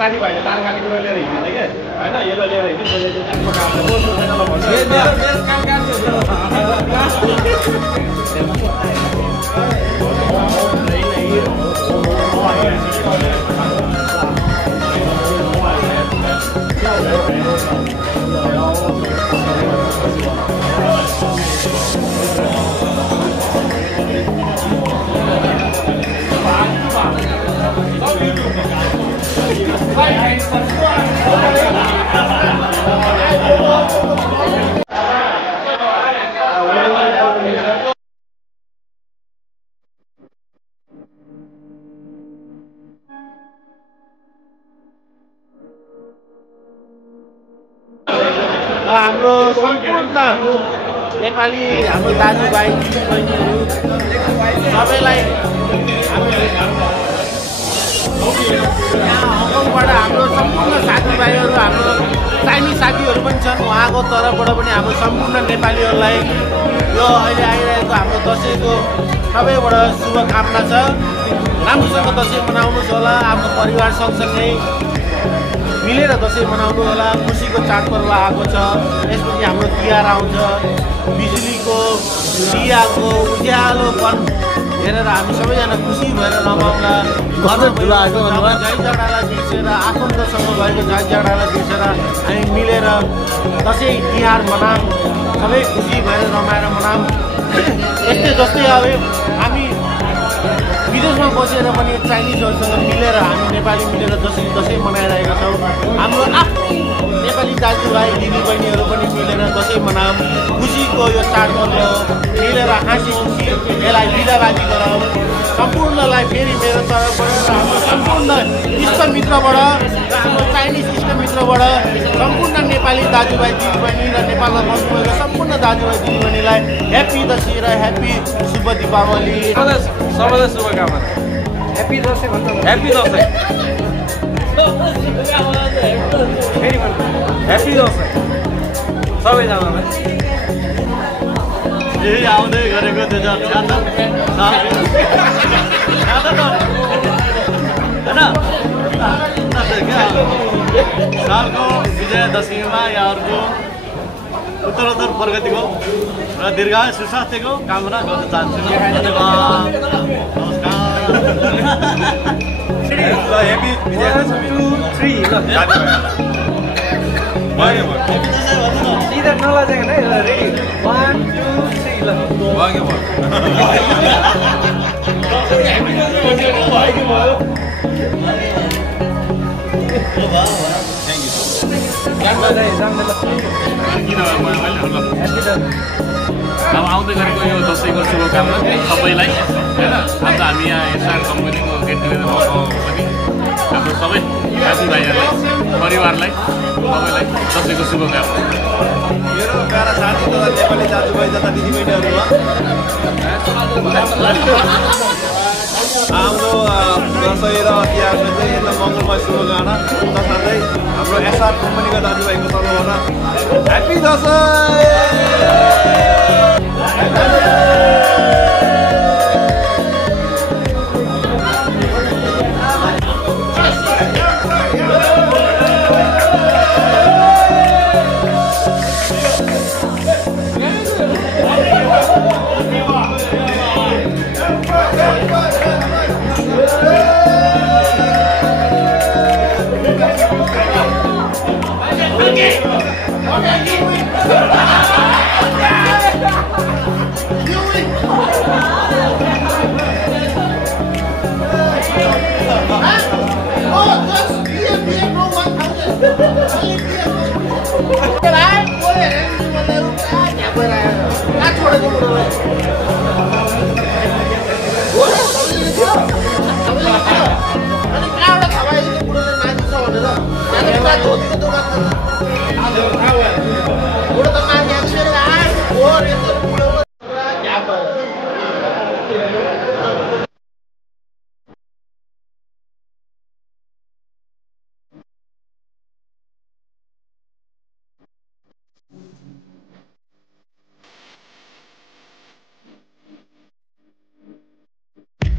साथीभाइले दाल खाने कुरा लिएर हिँड्दैन के हैन यसलाई लिएर हाम्रो सम्पूर्ण नेपाली हाम्रो दाजुभाइ बहिनीहरू सबैलाई यहाँ हङकङबाट हाम्रो सम्पूर्ण साथीभाइहरू हाम्रो चाइनिज साथीहरू पनि छन् उहाँको तर्फबाट पनि हाम्रो सम्पूर्ण नेपालीहरूलाई यो अहिले आइरहेको हाम्रो दसैँको सबैबाट शुभकामना छ। राम्रोसँग दसैँ मनाउनुहोस् होला, आफ्नो परिवार सँगसँगै मिलेर दसैँ मनाउनु होला। खुसीको चाडपर्व आएको छ, यसपछि हाम्रो तिहार आउँछ। बिजुलीको दियाको उज्यालोपन हेरेर हामी सबैजना खुसी भएर रमाउँला। घरमा झै झगडालाई बिर्सेर आफन्तसँग भएको झै झगडालाई बिर्सेर हामी मिलेर दसैँ तिहार मनाऊँ, सबै खुसी भएर रमाएर मनाऊँ। यस्तै जस्तै अब हामी विदेशमा बसेर पनि चाइनिजहरूसँग मिलेर हामी नेपाली मिलेर दसैँ मनाइरहेका छौँ। हाम्रो आफ्नै नेपाली दाजुभाइ दिदीबहिनीहरू पनि मिलेर दसैँ मनाऊँ। खुसीको यो चाडपर्व हो, मिलेर हाँसी खुसी यसलाई बिदाबाजी गरौँ। सम्पूर्णलाई फेरि मेरो तर्फबाट र हाम्रो सम्पूर्ण इष्टमित्रबाट र हाम्रो चाइनिज इष्टमित्रबाट सम्पूर्ण नेपाली दाजुभाइ दिदीबहिनी र नेपालमा बस्नुभएको सम्पूर्ण दाजुभाइ दिदीबहिनीलाई ह्याप्पी दसैँ र ह्याप्पी शुभ दीपावली। सबैलाई शुभकामना। ह्याप्पी दसैँ भन्छ, ह्याप्पी दसैँ, ह्याप्पी दसैँ सबैजनालाई। यही आउँदै गरेको 2066 सालको विजय दशमीमा यहाँहरूको उत्तरोत्तर प्रगतिको र दीर्घायु सुस्वास्थ्यको कामना गर्न चाहन्छु। धन्यवाद, नमस्कार। हेपी विजय दशमी 1 2 3 सीधा नलाजेको है। रेडी 1 2 3 ल भाग्यो भयो। अब आउँदै गरेको यो दसैँको शुभकामना सबैलाई होइन। आज हामी यहाँ एसआर कम्पनीको गेट टुगेदरमा पनि हाम्रो सबै साथीभाइहरूलाई परिवारलाई सबैलाई दसैँको शुभकामना। मेरो प्यारा साथी तथा नेपाली दाजुभाइ तथा दिदीबहिनीहरूमा हाम्रो दसैँ र तिहारमा चाहिँ एकदम मङ्गलमय शुभकामना। साथै हाम्रो एसआर कम्पनीका दाजुभाइको तर्फबाट ह्याप्पी दसैँ।